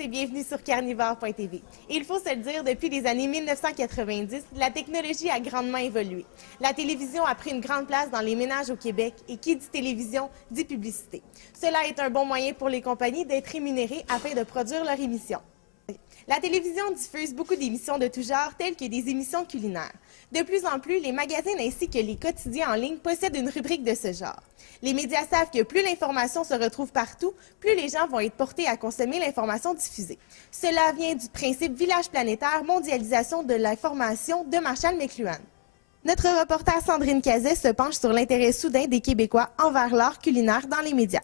et bienvenue sur carnivore.tv. Il faut se le dire, depuis les années 1990, la technologie a grandement évolué. La télévision a pris une grande place dans les ménages au Québec et qui dit télévision dit publicité. Cela est un bon moyen pour les compagnies d'être rémunérées afin de produire leurs émissions. La télévision diffuse beaucoup d'émissions de tout genre, telles que des émissions culinaires. De plus en plus, les magazines ainsi que les quotidiens en ligne possèdent une rubrique de ce genre. Les médias savent que plus l'information se retrouve partout, plus les gens vont être portés à consommer l'information diffusée. Cela vient du principe village planétaire, mondialisation de l'information de Marshall McLuhan. Notre reporter Sandrine Cazet se penche sur l'intérêt soudain des Québécois envers l'art culinaire dans les médias.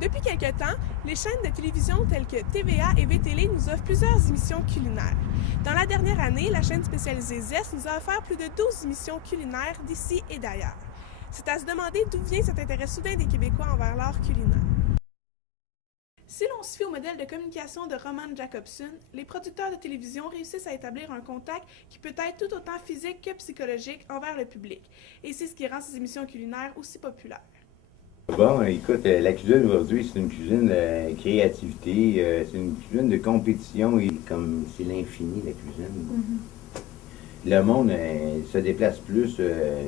Depuis quelque temps, les chaînes de télévision telles que TVA et VTL nous offrent plusieurs émissions culinaires. Dans la dernière année, la chaîne spécialisée ZES nous a offert plus de 12 émissions culinaires d'ici et d'ailleurs. C'est à se demander d'où vient cet intérêt soudain des Québécois envers l'art culinaire. Si l'on se fie au modèle de communication de Roman Jacobson, les producteurs de télévision réussissent à établir un contact qui peut être tout autant physique que psychologique envers le public. Et c'est ce qui rend ces émissions culinaires aussi populaires. Bon, écoute, la cuisine aujourd'hui, c'est une cuisine de créativité, c'est une cuisine de compétition et comme c'est l'infini, la cuisine. Le monde se déplace plus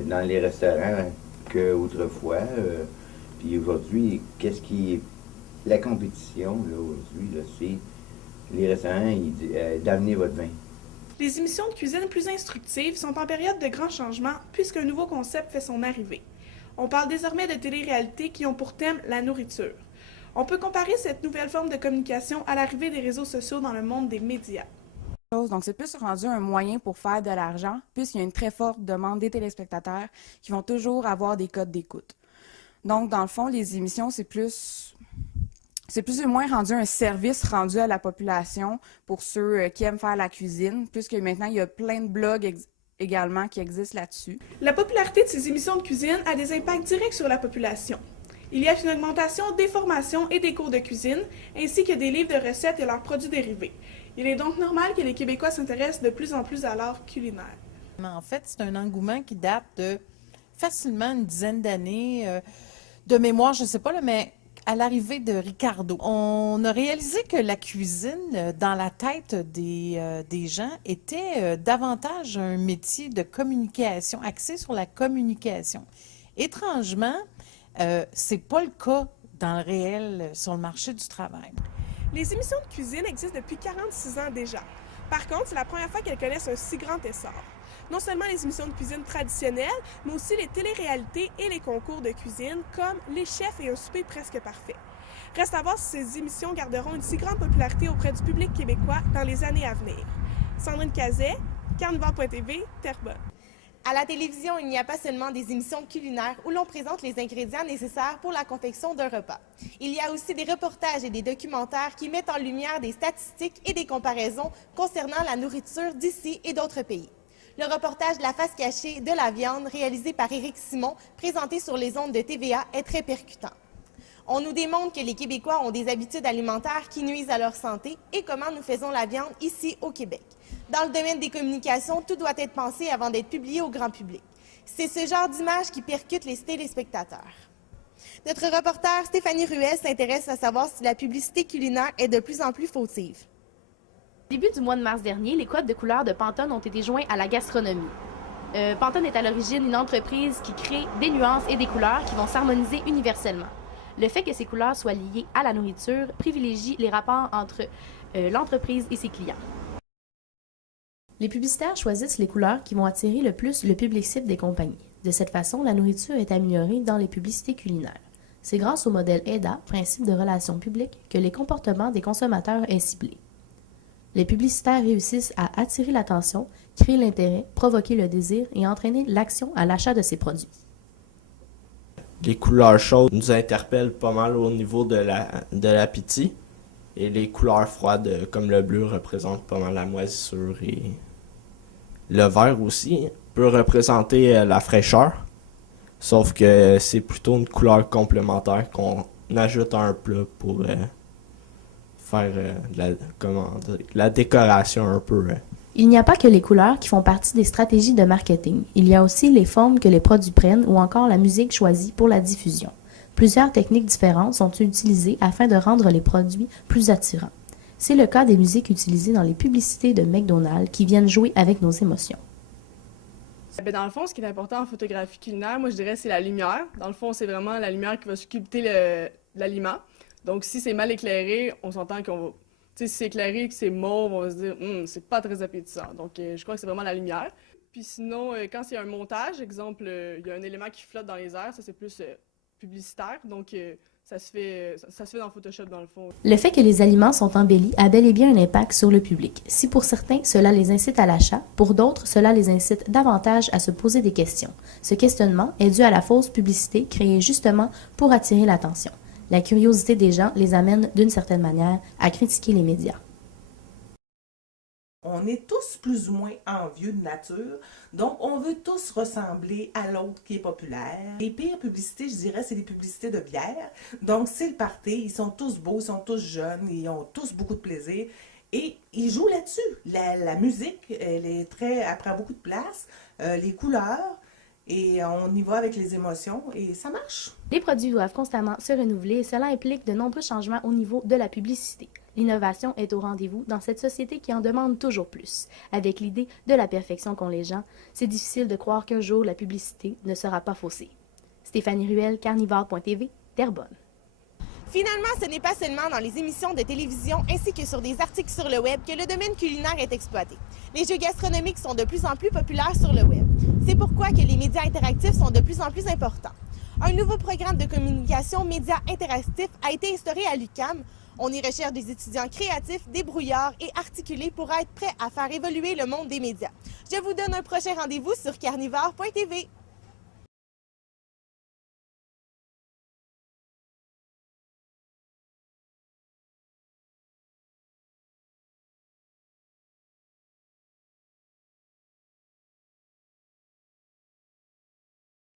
dans les restaurants qu'autrefois. Puis aujourd'hui, qu'est-ce qui est la compétition, là, aujourd'hui, là, c'est les restaurants, d'amener votre vin. Les émissions de cuisine plus instructives sont en période de grands changements puisqu'un nouveau concept fait son arrivée. On parle désormais de télé-réalité qui ont pour thème la nourriture. On peut comparer cette nouvelle forme de communication à l'arrivée des réseaux sociaux dans le monde des médias. Donc, c'est plus rendu un moyen pour faire de l'argent, puisqu'il y a une très forte demande des téléspectateurs qui vont toujours avoir des codes d'écoute. Donc, dans le fond, les émissions, c'est plus ou moins rendu un service rendu à la population pour ceux qui aiment faire la cuisine, puisque maintenant, il y a plein de blogs également qui existent là-dessus. La popularité de ces émissions de cuisine a des impacts directs sur la population. Il y a une augmentation des formations et des cours de cuisine, ainsi que des livres de recettes et leurs produits dérivés. Il est donc normal que les Québécois s'intéressent de plus en plus à l'art culinaire. En fait, c'est un engouement qui date de facilement une dizaine d'années. De mémoire, je ne sais pas, là, mais à l'arrivée de Ricardo, on a réalisé que la cuisine, dans la tête des gens, était davantage un métier de communication, axé sur la communication. Étrangement, c'est pas le cas dans le réel sur le marché du travail. Les émissions de cuisine existent depuis 46 ans déjà. Par contre, c'est la première fois qu'elles connaissent un si grand essor. Non seulement les émissions de cuisine traditionnelles, mais aussi les téléréalités et les concours de cuisine, comme Les Chefs et un souper presque parfait. Reste à voir si ces émissions garderont une si grande popularité auprès du public québécois dans les années à venir. Sandrine Cazet, carnivore.tv, Terrebonne. À la télévision, il n'y a pas seulement des émissions culinaires où l'on présente les ingrédients nécessaires pour la confection d'un repas. Il y a aussi des reportages et des documentaires qui mettent en lumière des statistiques et des comparaisons concernant la nourriture d'ici et d'autres pays. Le reportage La face cachée de la viande, réalisé par Éric Simon, présenté sur les ondes de TVA, est très percutant. On nous démontre que les Québécois ont des habitudes alimentaires qui nuisent à leur santé et comment nous faisons la viande ici au Québec. Dans le domaine des communications, tout doit être pensé avant d'être publié au grand public. C'est ce genre d'image qui percute les téléspectateurs. Notre reporter Stéphanie Ruel s'intéresse à savoir si la publicité culinaire est de plus en plus fautive. Au début du mois de mars dernier, les codes de couleurs de Pantone ont été joints à la gastronomie. Pantone est à l'origine une entreprise qui crée des nuances et des couleurs qui vont s'harmoniser universellement. Le fait que ces couleurs soient liées à la nourriture privilégie les rapports entre l'entreprise et ses clients. Les publicitaires choisissent les couleurs qui vont attirer le plus le public cible des compagnies. De cette façon, la nourriture est améliorée dans les publicités culinaires. C'est grâce au modèle EDA, principe de relations publiques, que les comportements des consommateurs est ciblé. Les publicitaires réussissent à attirer l'attention, créer l'intérêt, provoquer le désir et entraîner l'action à l'achat de ces produits. Les couleurs chaudes nous interpellent pas mal au niveau de l'appétit. Et les couleurs froides, comme le bleu, représentent pas mal la moisissure. Et le vert aussi peut représenter la fraîcheur. Sauf que c'est plutôt une couleur complémentaire qu'on ajoute à un plat pour faire la décoration un peu. Il n'y a pas que les couleurs qui font partie des stratégies de marketing. Il y a aussi les formes que les produits prennent ou encore la musique choisie pour la diffusion. Plusieurs techniques différentes sont utilisées afin de rendre les produits plus attirants. C'est le cas des musiques utilisées dans les publicités de McDonald's qui viennent jouer avec nos émotions. Ben dans le fond, ce qui est important en photographie culinaire, moi je dirais c'est la lumière. Dans le fond, c'est vraiment la lumière qui va sculpter l'aliment. Donc si c'est mal éclairé, on s'entend qu'on va... Tu sais, si c'est éclairé et que c'est mauve, on va se dire c'est pas très appétissant. Donc je crois que c'est vraiment la lumière. Puis sinon, quand c'est un montage, exemple, il y a un élément qui flotte dans les airs, ça c'est plus publicitaire. Donc ça se fait dans Photoshop dans le fond. Le fait que les aliments sont embellis a bel et bien un impact sur le public. Si pour certains, cela les incite à l'achat, pour d'autres, cela les incite davantage à se poser des questions. Ce questionnement est dû à la fausse publicité créée justement pour attirer l'attention. La curiosité des gens les amène d'une certaine manière à critiquer les médias. On est tous plus ou moins envieux de nature, donc on veut tous ressembler à l'autre qui est populaire. Les pires publicités, je dirais, c'est les publicités de bière. Donc c'est le party, ils sont tous beaux, ils sont tous jeunes, ils ont tous beaucoup de plaisir. Et ils jouent là-dessus. La musique, elle prend beaucoup de place, les couleurs, et on y va avec les émotions, et ça marche. Les produits doivent constamment se renouveler et cela implique de nombreux changements au niveau de la publicité. L'innovation est au rendez-vous dans cette société qui en demande toujours plus. Avec l'idée de la perfection qu'ont les gens, c'est difficile de croire qu'un jour la publicité ne sera pas faussée. Stéphanie Ruel, Carnivore.tv, Terrebonne. Finalement, ce n'est pas seulement dans les émissions de télévision ainsi que sur des articles sur le web que le domaine culinaire est exploité. Les jeux gastronomiques sont de plus en plus populaires sur le web. C'est pourquoi que les médias interactifs sont de plus en plus importants. Un nouveau programme de communication médias interactifs a été instauré à l'UQAM. On y recherche des étudiants créatifs, débrouillards et articulés pour être prêts à faire évoluer le monde des médias. Je vous donne un prochain rendez-vous sur carnivore.tv.